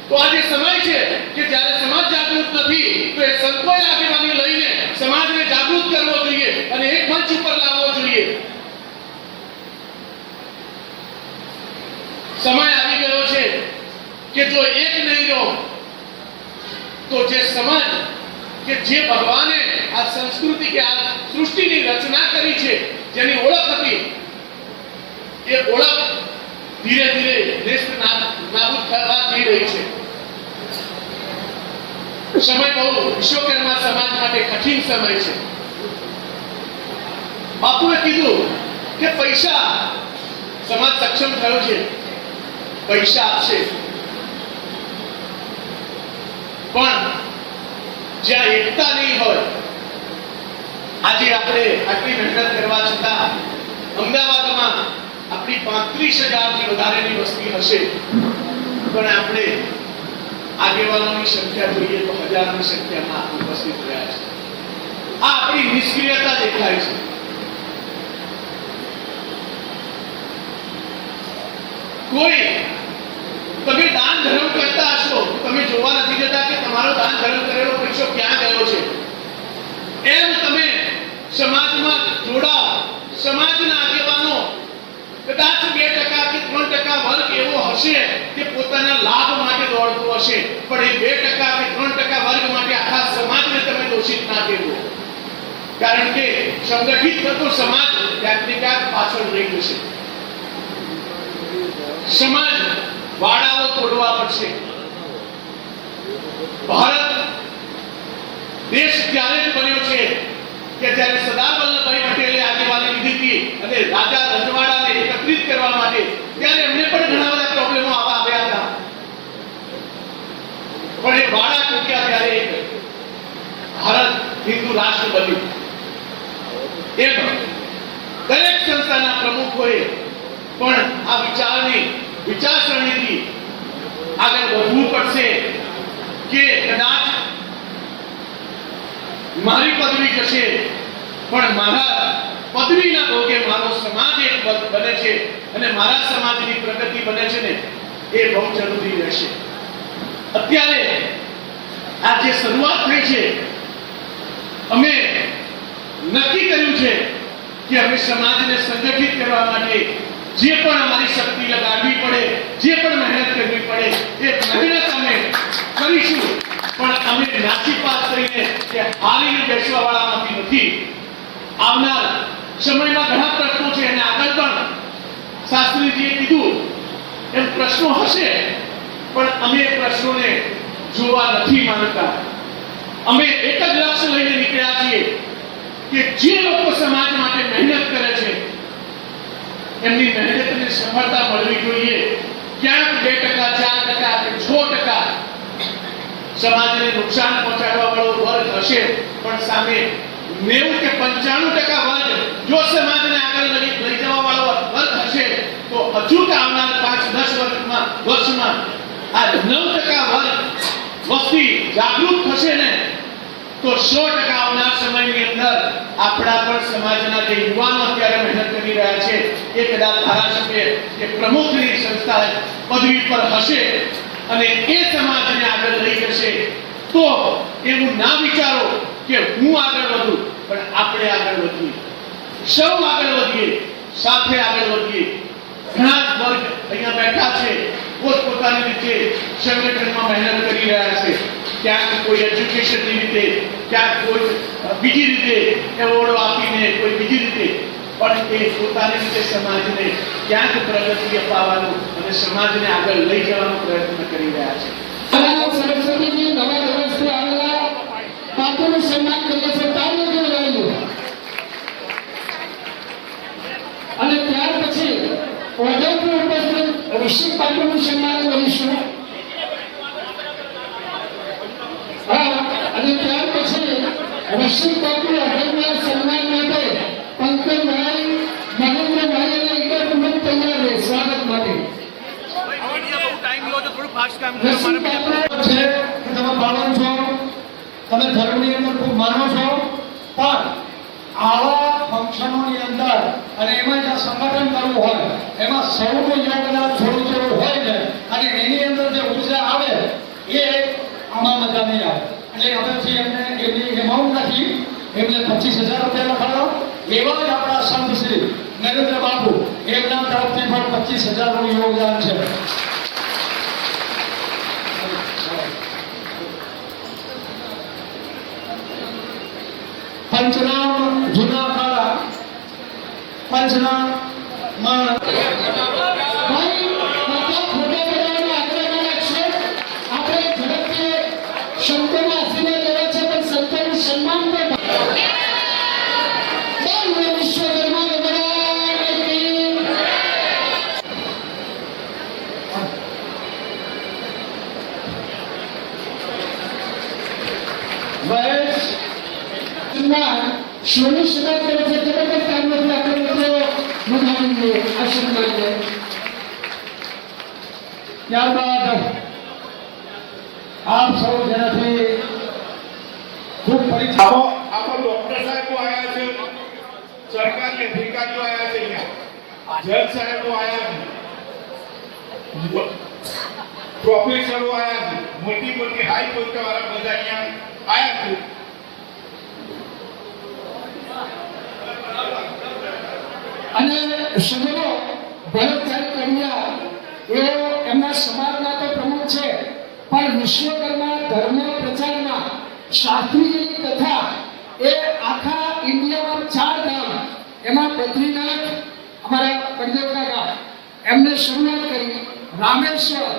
તો આજે સમય છે કે જ્યારે સમાજ જાગૃત નથી તો એ સંતોએ આગેવાની લઈને સમાજને જાગૃત કરવો જોઈએ અને એક મંચ ઉપર લાવવો જોઈએ. સમય આવી ગયો છે કે જો એક નહીં રહો તો જે સમાજ કે જે ભગવાને આ સંસ્કૃતિ કે આ સૃષ્ટિની રચના કરી છે, જેની ઓળખ હતી, એ ઓળખ ધીરે ધીરે નેસ્ત નાબૂદ થવા જઈ રહી છે. સમય બહુ વિશ્વકર્મા સમાજ માટે કઠિન સમય છે. બાપુએ કીધું કે પૈસા સમાજ સક્ષમ થયો છે, પૈસા આપશે, પણ જ્યાં એકતા નહીં હોય. આજે આપણે આટલી મહેનત કરવા છતાં અમદાવાદમાં આપણી 35,000 થી વધારેની વસ્તી હશે પણ આપણે આગેવાનોની સંખ્યા જોઈએ તો હજારોની સંખ્યામાં ઉપસ્થિત રહ્યા છે. આ આપણી નિષ્ક્રિયતા દેખાય છે. કોઈ તમે દાન ધર્મ કરતા હશો, તમે જોવા નથી જતા કે તમારો દાન ધર્મ કરેલો પૈસો ક્યાં ગયો છે. એમ તમે સમાજમાં જોડાઓ. સમાજના આગેવાનો કદાચ 2% કે 3% વર્ગ એવો હશે કે પોતાના લાભ માટે દોડતો હશે, પણ એ 2% કે 3% વર્ગ માટે આખા સમાજને તમે દોષિત ના કહેવો. કારણ કે સંગઠિત થતો સમાજ ક્યાંક ને ક્યાંક પાછળ રહી જશે. સમાજ વાડાઓ તોડવા પડશે. ભારત દેશ ત્યારે જ બન્યો છે કે જ્યારે સરદાર વલ્લભભાઈ પટેલે આગેવાની લીધી હતી અને રાજા રજવાડાને એકત્રિત કરવા માટે, ત્યારે એમને પણ ઘણા બધા પ્રોબ્લેમો આવ્યા હતા, પણ એ વાડા તૂટ્યા ત્યારે ભારત હિન્દુ રાષ્ટ્ર બન્યું. એમ દરેક સંસ્થાના પ્રમુખોએ પણ આ વિચારસરણીથી આગળ વધવું પડશે કે કદાચ મારી પદવી જશે પણ મારા પદવીના ભોગે મારો સમાજ એક બને છે અને મારા સમાજની પ્રગતિ બને છે ને, એ બહુ જરૂરી રહેશે. અત્યારે આ જે શરૂઆત થઈ છે, અમે નક્કી કર્યું છે કે અમે સમાજને સંગઠિત કરવા માટે જે પણ અમારી શક્તિ લગાડવી પડે, જે પણ મહેનત કરવી પડે, એ મહેનત અમે કરીશું. પણ અમે નાસીપાસ કરીને કે હારીને બેસવા વાળામાંથી નથી. આવનાર સમયમાં ઘણા પ્રશ્નો છે અને આગળ પણ શાસ્ત્રીજીએ કીધું એમ પ્રશ્નો હશે, પણ અમે એ પ્રશ્નોને જોવા નથી માંગતા. અમે એક જ લક્ષ્ય લઈને નીકળ્યા છીએ કે જે લોકો સમાજ માટે મહેનત કરે છે, એમની મહેનતને સફળતા મળવી જોઈએ. ક્યાંક 2%, 4%, 6% સમાજને નુકસાન પહોંચાડવા વાળો વર્ગ હશે, પણ સામે 90 કે 95% વર્ગ જો સમાજને આગળ લઈ જવા વાળો વર્ગ હશે, તો હજુ કે આવનાર 5-10 વર્ષમાં આ 9% વર્ગ વસ્તી જાગૃત થશે ને, તો 100% આવનાર સમયની અંદર આપણા પણ સમાજના જે યુવાનો અત્યારે મહેનત કરી રહ્યા છે, એ કદાચ ધારાસભ્ય કે પ્રમુખની સંસ્થા પદવી પર હશે અને એ સમાજને આગળ લઈ જશે. તો એવું ના વિચારો કે હું આગળ વધું, પણ આપણે આગળ વધીએ, સૌ આગળ વધીએ, સાથે આગળ વધીએ. ઘણા વર્ગ અહીંયા બેઠા છે, પોતપોતાની રીતે સંગઠનમાં મહેનત કરી રહ્યા છે. ક્યાંક કોઈ એજ્યુકેશનની રીતે, ક્યાંક કોઈ બીજી રીતે એવોર્ડો આપીને, કોઈ બીજી રીતે, પણ એ પોતાની રીતે સમાજને ક્યાંક પ્રગતિ અપાવવાનું અને સમાજને આગળ લઈ જવાનો પ્રયત્ન કરી રહ્યા છે. સરસ્વતીજી નવા વર્ષથી આવેલા પાકોનું સન્માન કરીએ છીએ. તાળીઓ લગાવી. અને ત્યાર પછી ઓઢવથી ઉપસ્થિત ઋષિક પાકોનું સન્માન કરીશું. અને ત્યાર પછી ઋષિક પાકો ઓઢવના સન્માન માટે પંકજભાઈ, મહેન્દ્રભાઈ અને એકદમ તૈયાર રહે સ્વાગત માટે. તમે પાલન છો, તમે ધર્મની અંદર ખૂબ માનો છો, પણ આવા ફંક્શનોની અંદર અને એમાં જ્યાં સંગઠન કરવું હોય, એમાં સૌનું યોગદાન થોડું થોડું હોય છે અને એની અંદર જે ઉર્જા આવે એ આમાં મજા નહીં આવે. એટલે હવેથી એમને એમની એમાઉન્ટ નથી, એમને 25,000 રૂપિયા લખાડો. એવા જ આપણા સંત શ્રી નરેન્દ્ર બાપુ, એમના તરફથી પણ 25,000 નું યોગદાન છે. પંચનામ જૂના કાળા પંચનામ માં સંતોના આશીર્વાદ લેવા છે, પણ સંતોનું સન્માન પણ વિશ્વકર્મા સોની શરૂઆત કરે છે. જબરદસ્ત કામગીરી આપણે મિત્રો વધારીએ આ સન્માનને. ત્યારબાદ આપ સૌ જેનાથી ખૂબ પરિચિત આમાં ડોક્ટર સાહેબો આવ્યા છે, સરકારી અધિકારીઓ આવ્યા છે, અહીંયા જજ સાહેબો આવ્યા છે, પ્રોફેસરો આવ્યા છે, મોટી મોટી હાઈ પોસ્ટ વાળા બધા અહીંયા આવ્યા છે. અને સજ્જનો ભરતભાઈ કડિયા એઓ એમના સમાજના તો પ્રમુખ છે, પણ વિશ્વકર્મા ધર્મ પ્રચારમાં શાસ્ત્રીજીની કથા એ આખા ઇન્ડિયામાં 4 ધામ, એમાં બદ્રીનાથ અમારા બળદેવ કાકા એમને શરૂઆત કરી, રામેશ્વર,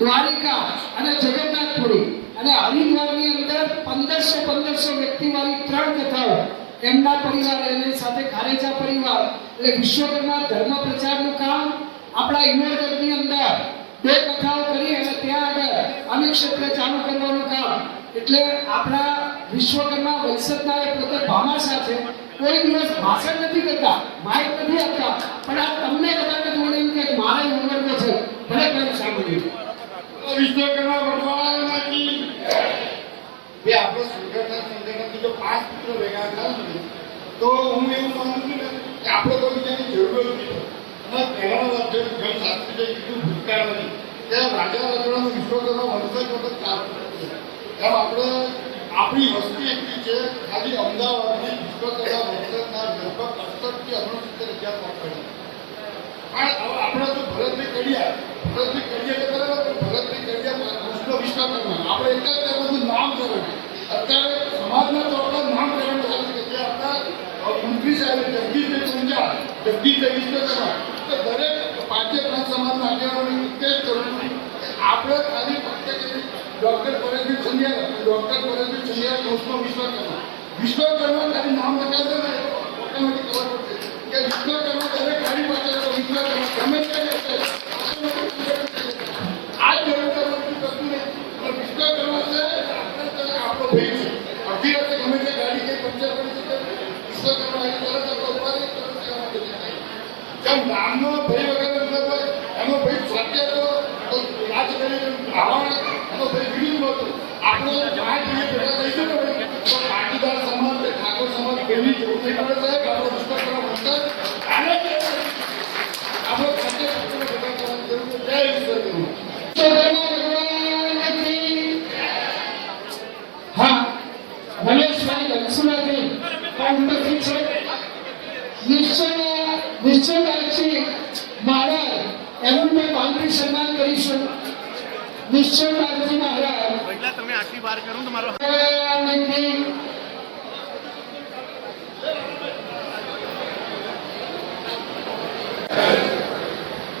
દ્વારિકા અને જગન્નાથપુરી, અને હરિદ્વારની અંદર 1500 વ્યક્તિવાળી 3 કથાઓ એમના પરિવાર, એની સાથે ખારેચા પરિવાર. એટલે વિશ્વકર્મા ધર્મ પ્રચારનું કામ આપણા ઇન્વર્ટરની અંદર 2 કથાઓ કરી અને ત્યાં આગળ અનેક ક્ષેત્ર ચાલુ કરવાનું કામ. એટલે આપણા વિશ્વકર્મા વંશજના એ પોતે ભામાશા છે. કોઈ દિવસ ભાષણ નથી કરતા, માઇક નથી આપતા, પણ આ તમને બધાને જોડે એમ કે મારે ઉંમરનો છે, ભલે કંઈ સાંભળ્યું. વિશ્વકર્મા ભગવાનમાંથી બે આપણો સંગઠનથી જો 5 મિત્રો ભેગા થાય તો હું એવું માનું છું કે આપણે કોઈ બીજાની જરૂર વિરોધ કર્યો. અને પહેલાનો જે શાસ્ત્રીએ કીધું ભૂતકાળમાં કે રાજા રજવાડાનું વિશ્વકર્મા વંશજ વખત કામ કર્યું. એમ આપણે આપણી વસ્તી એટલી છે ખાલી અમદાવાદની વિશ્વકર્મા વંશજના લગભગ 68 થી 69,000 પકડે. પણ હવે આપણે તો ભરતની કડિયા તો બરાબર, પણ ભરતની કડિયા કૃષ્ણ વિશ્વકર્મા આપણે એક જ બધું નામ કરે. અત્યારે સમાજના ચોક્કસ નામ કહેવાનું ચાલુ છે જે આપણા મંત્રી સાહેબ જગદીશભાઈ પંજા, જગદીશભાઈ વિશ્વકર્મા, તો દરેક 5 સમાજના આગેવાનોને ઉદ્દેશ કરું છું કે આપણે ખાલી ફક્ત ડોક્ટર પરેશભાઈ છંડિયાર, ડોક્ટર પરેશભાઈ છંડિયાર કૃષ્ણ વિશ્વકર્મા, વિશ્વકર્મા ખાલી નામ લખાશે ને ઓટોમેટિક ખબર પડશે કે વિશ્વકર્મા દરેક ગાડી પાછળ વિશ્વકર્મા ગમે તે આ જરૂર કરવાનું કરતું નહીં. પણ વિશ્વકર્મા છે આપણો ભાઈ છે. અડધી રાતે ગમે તે ગાડી કઈ પંચર કરી શકે વિશ્વકર્મા આવી તરત આપણે ઉભા રહી તરત સેવા કરી શકાય. જેમ નામનો ભાઈ વગર મતલબ હોય એનો ભાઈ સત્ય તો રાજ કરી રાવણ એનો ભાઈ વિરુદ્ધ હતો. આપણે 5 ભાઈ ભેગા થઈશું ને તો પાટીદાર સમાજ કે ઠાકોર સમાજ કેવી જરૂર થઈ પડે સાહેબ આપણો વિશ્વકર્મા વંશજ આને આપણો સત્ય ભેગા કરવાની જરૂર છે. જય વિશ્વકર્મા. હા, રમેશભાઈ લક્ષ્મણભાઈ ઉપસ્થિત છે. નિશ્ચયદારજી મહારાજ એનું મેં પાંત્રી સન્માન કરીશું. નિશ્ચયદારજી મહારાજ તમે આટલી વાર કરો તમારો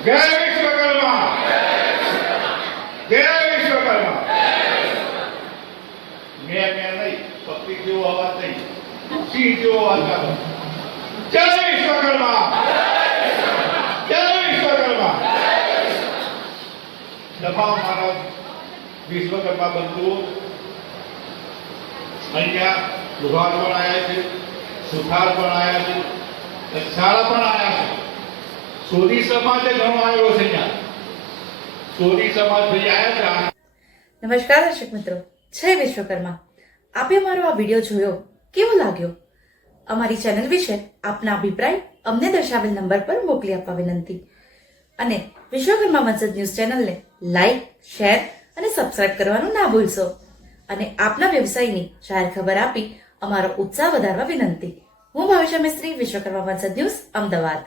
જય વિશ્વકર્મા. જય વિશ્વકર્મા. મેં નહીં પબ્લિક જેવો અવાજ નહીં, સિંહ જેવો અવાજ આપો. જય વિશ્વકર્મા. જય વિશ્વકર્મા. તમામ મારા વિશ્વકર્મા બંધુઓ અહીંયા લુહાર પણ આવ્યા છે, સુથાર પણ આવ્યા છે, શાળા પણ આવ્યા છે. સોની સમાજે ઘણો આવ્યો છે. અહીંયા સોની સમાજ ભાઈ આવ્યા છે. નમસ્કાર દર્શક મિત્રો, જય વિશ્વકર્મા. આપે અમારો આ વિડીયો જોયો, કેવો લાગ્યો? અમારી ચેનલ વિશે આપના અભિપ્રાય અમને દર્શાવેલ નંબર પર મોકલી આપવા વિનંતી. અને વિશ્વકર્મા વંશજ ન્યૂઝ ચેનલને લાઈક, શેર અને સબસ્ક્રાઇબ કરવાનું ના ભૂલશો. અને આપના વ્યવસાયની જાહેર ખબર આપી અમારો ઉત્સાહ વધારવા વિનંતી. હું ભાવિશા મિસ્ત્રી, વિશ્વકર્મા વંશજ ન્યૂઝ, અમદાવાદ.